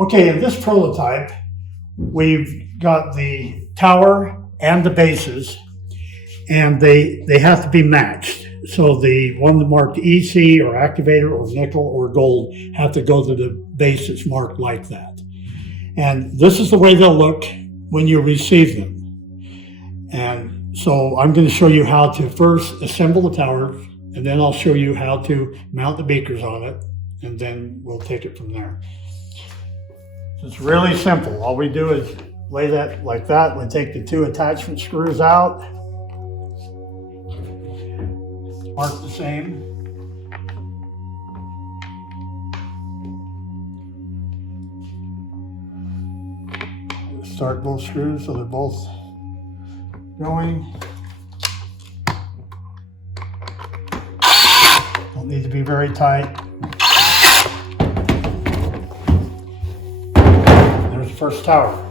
Okay, in this prototype, we've got the tower and the bases, and they have to be matched. So the one that marked EC or activator or nickel or gold have to go to the base that's marked like that. And this is the way they'll look when you receive them. And so I'm going to show you how to first assemble the tower, and then I'll show you how to mount the beakers on it, and then we'll take it from there. It's really simple. All we do is lay that like that. We take the two attachment screws out, mark the same. Start both screws so they're both going. Don't need to be very tight. There's the first tower.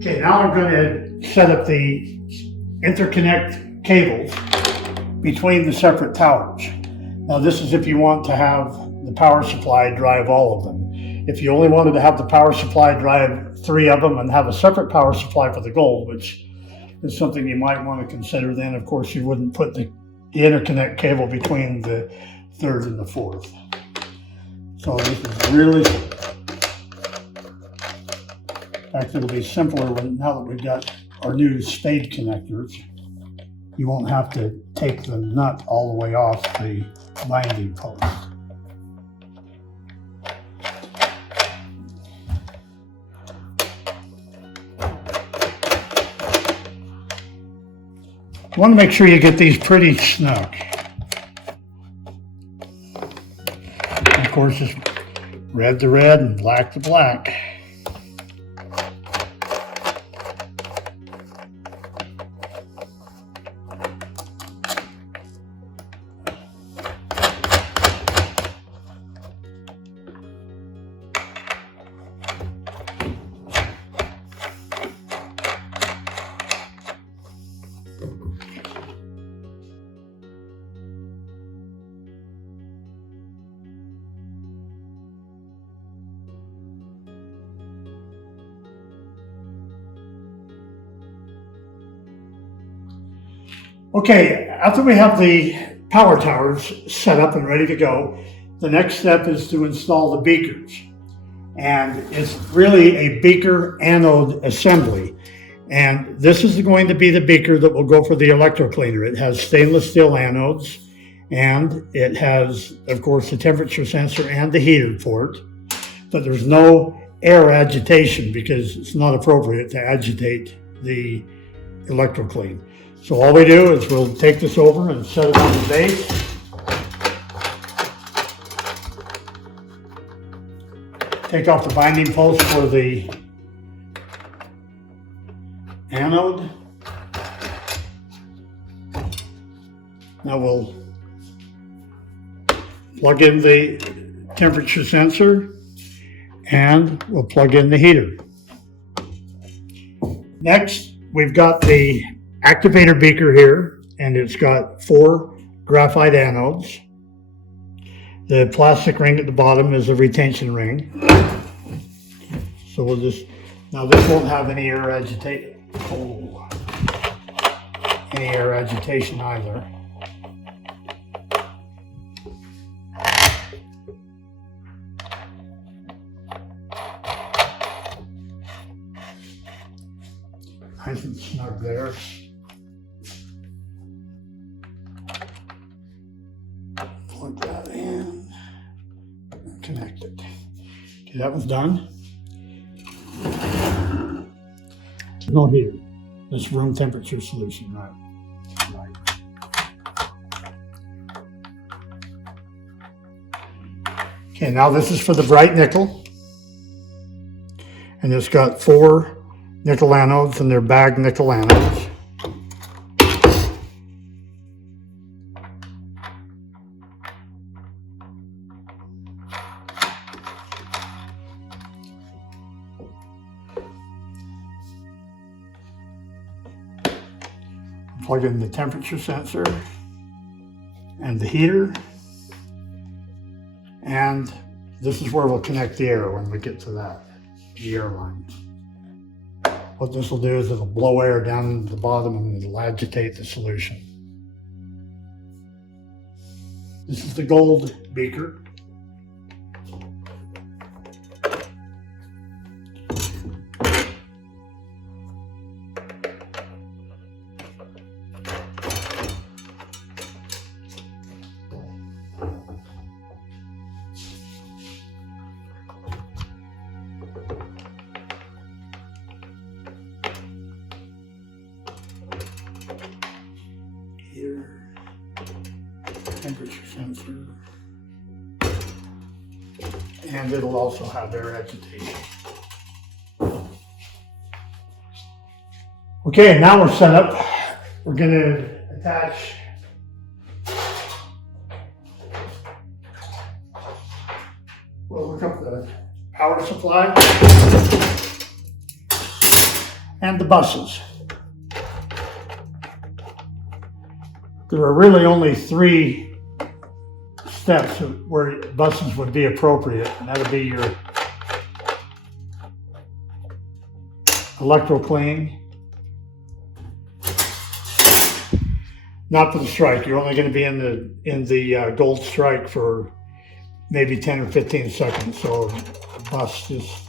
Okay, now I'm going to set up the interconnect cables between the separate towers. Now this is if you want to have the power supply drive all of them. If you only wanted to have the power supply drive 3 of them and have a separate power supply for the gold, which is something you might want to consider, then of course you wouldn't put the interconnect cable between the 3rd and the 4th. So this is really, in fact, it'll be simpler now that we've got our new spade connectors. You won't have to take the nut all the way off the binding post. You want to make sure you get these pretty snug. And of course, it's red to red and black to black. Okay, after we have the power towers set up and ready to go, the next step is to install the beakers. And it's really a beaker anode assembly. And this is going to be the beaker that will go for the electrocleaner. It has stainless steel anodes, and it has, of course, the temperature sensor and the heater port. But there's no air agitation because it's not appropriate to agitate the electroclean. So all we do is we'll take this over and set it on the base. Take off the binding post for the anode. Now we'll plug in the temperature sensor and we'll plug in the heater. Next, we've got the activator beaker here, and it's got 4 graphite anodes. The plastic ring at the bottom is a retention ring. So we'll just, now this won't have any air agitation. Any air agitation either. Nice and snug there. Plug that in and connect it. Okay, that one's done. No heater. That's room temperature solution, right? Okay, now this is for the bright nickel. And it's got 4 nickel anodes, and they're bagged nickel anodes. Plug in the temperature sensor and the heater, and this is where we'll connect the air when we get to that, the air lines. What this will do is it'll blow air down to the bottom and it'll agitate the solution. This is the gold beaker. Heater, temperature sensor, and it'll also have air agitation. Okay, now we're set up. We're going to attach we'll hook up the power supply and the buses. There are really only 3 steps where buses would be appropriate, and that would be your electro clean. Not for the strike. You're only going to be in the gold strike for maybe 10 or 15 seconds. So the bus just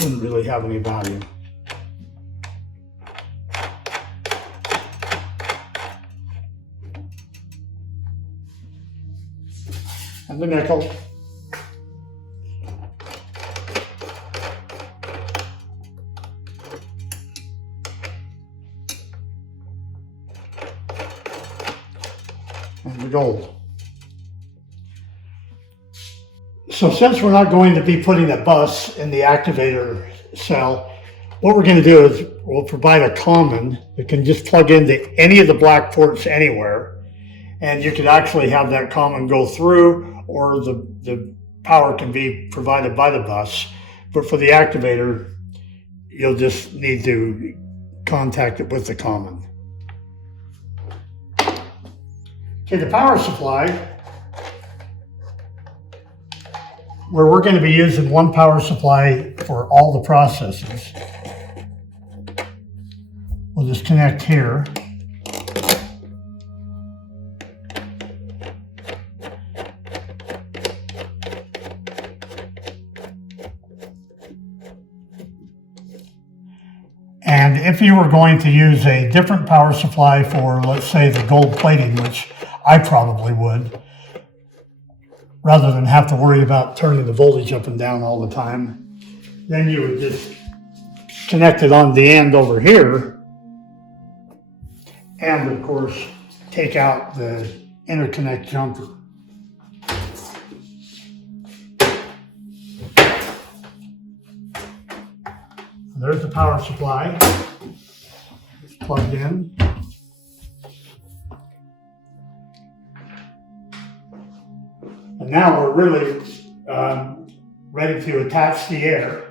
wouldn't really have any value. And the nickel. And the gold. So since we're not going to be putting a bus in the activator cell, what we're going to do is we'll provide a common that can just plug into any of the black ports anywhere. And you could actually have that common go through, or the power can be provided by the bus. But for the activator, you'll just need to contact it with the common. Okay, the power supply, where we're going to be using one power supply for all the processes, we'll just connect here. And if you were going to use a different power supply for, let's say, the gold plating, which I probably would, rather than have to worry about turning the voltage up and down all the time, then you would just connect it on the end over here, and of course take out the interconnect jumper. There's the power supply. It's plugged in. And now we're really ready to attach the air.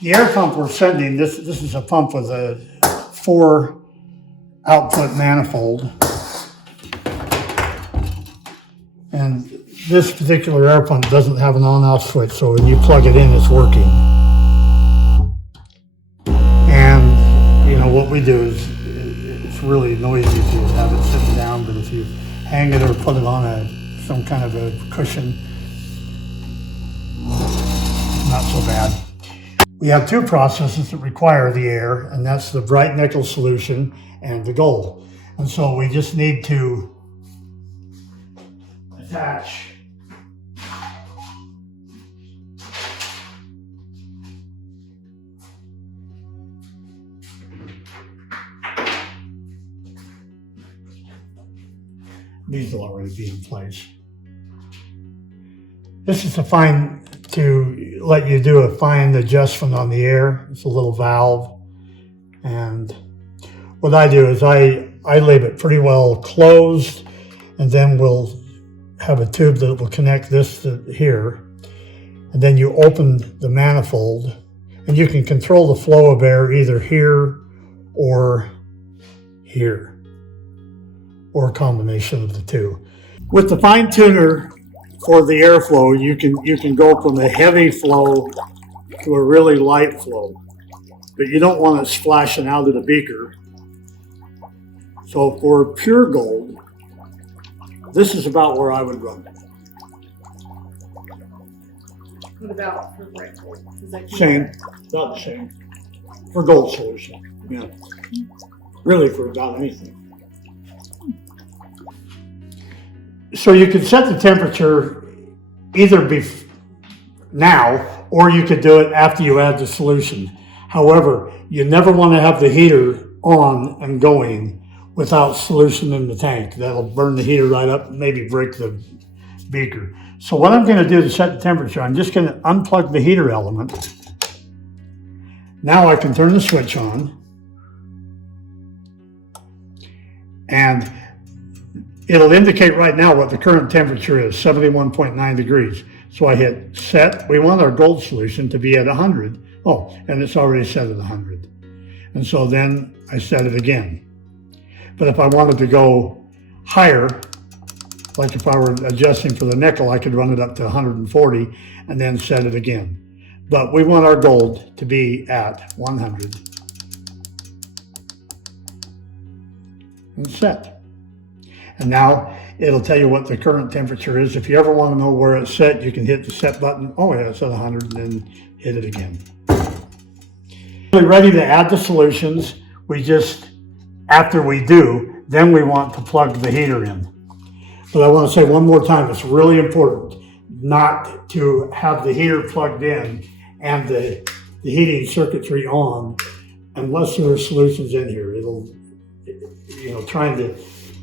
The air pump we're sending, this is a pump with a 4 output manifold. And this particular air pump doesn't have an on-off switch, so when you plug it in, it's working. And, you know, what we do is, it's really noisy if you have it sitting down, but if you hang it or put it on some kind of a cushion, not so bad. We have 2 processes that require the air, and that's the bright nickel solution and the gold. And so we just need to attach These will already be in place. This is to let you do a fine adjustment on the air. It's a little valve. And what I do is I leave it pretty well closed, and then we'll have a tube that will connect this to here. And then you open the manifold, and you can control the flow of air either here or here, or a combination of the two. With the fine tuner for the airflow, you can go from a heavy flow to a really light flow, but you don't want it splashing out of the beaker. So for pure gold, this is about where I would run it. What about for bright gold? Same, about the same. For gold solution, yeah. Really for about anything. So you could set the temperature either now, or you could do it after you add the solution. However, you never want to have the heater on and going without solution in the tank. That'll burn the heater right up and maybe break the beaker. So what I'm going to do to set the temperature, I'm just going to unplug the heater element. Now I can turn the switch on, and it'll indicate right now what the current temperature is, 71.9 degrees. So I hit set. We want our gold solution to be at 100. Oh, and it's already set at 100. And so then I set it again. But if I wanted to go higher, like if I were adjusting for the nickel, I could run it up to 140 and then set it again. But we want our gold to be at 100. And set. And now it'll tell you what the current temperature is. If you ever want to know where it's set, you can hit the set button. Oh yeah, it's at 100, and then hit it again. Ready to add the solutions. After we do, then we want to plug the heater in. But I want to say one more time, it's really important not to have the heater plugged in and the heating circuitry on unless there are solutions in here. Trying to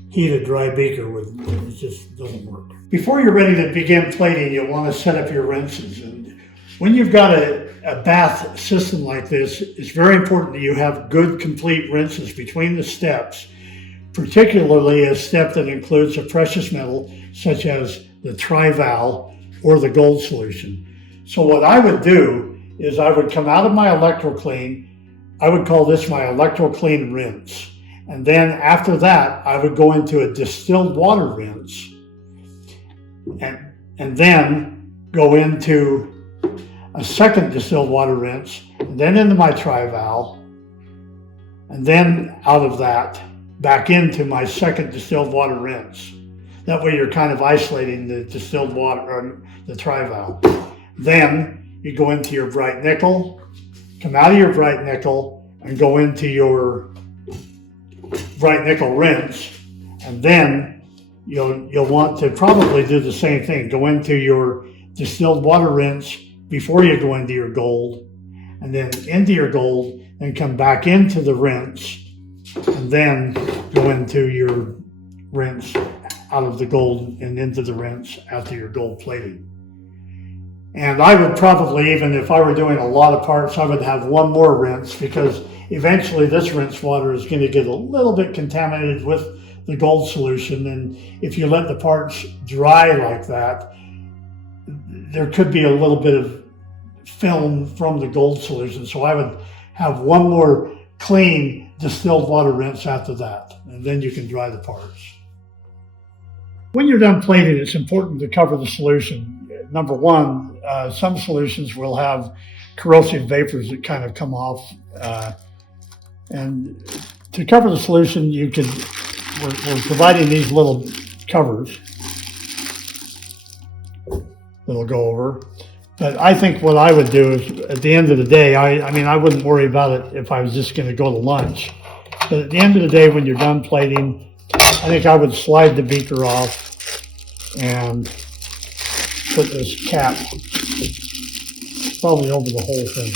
heat a dry beaker it just doesn't work. Before you're ready to begin plating, you'll want to set up your rinses. And when you've got a bath system like this, it's very important that you have good, complete rinses between the steps, particularly a step that includes a precious metal, such as the tri-val or the gold solution. So what I would do is I would come out of my electro-clean. I would call this my electro-clean rinse. And then after that, I would go into a distilled water rinse and then go into a second distilled water rinse, and then into my tri-val, and then out of that, back into my second distilled water rinse. That way you're kind of isolating the distilled water, or the tri-val. Then you go into your bright nickel, come out of your bright nickel, and go into your bright nickel rinse, and then you'll want to probably do the same thing. Go into your distilled water rinse before you go into your gold, and then into your gold, and come back into the rinse, and then go into your rinse out of the gold and into the rinse after your gold plating. And I would probably, even if I were doing a lot of parts, I would have one more rinse, because eventually this rinse water is going to get a little bit contaminated with the gold solution. And if you let the parts dry like that, there could be a little bit of film from the gold solution. So I would have one more clean distilled water rinse after that, and then you can dry the parts. When you're done plating, it's important to cover the solution. Number one, some solutions will have corrosive vapors that kind of come off. And to cover the solution, we're providing these little covers that'll go over. But I think what I would do is, at the end of the day, I wouldn't worry about it if I was just going to go to lunch. But at the end of the day, when you're done plating, I think I would slide the beaker off and put this cap probably over the whole thing.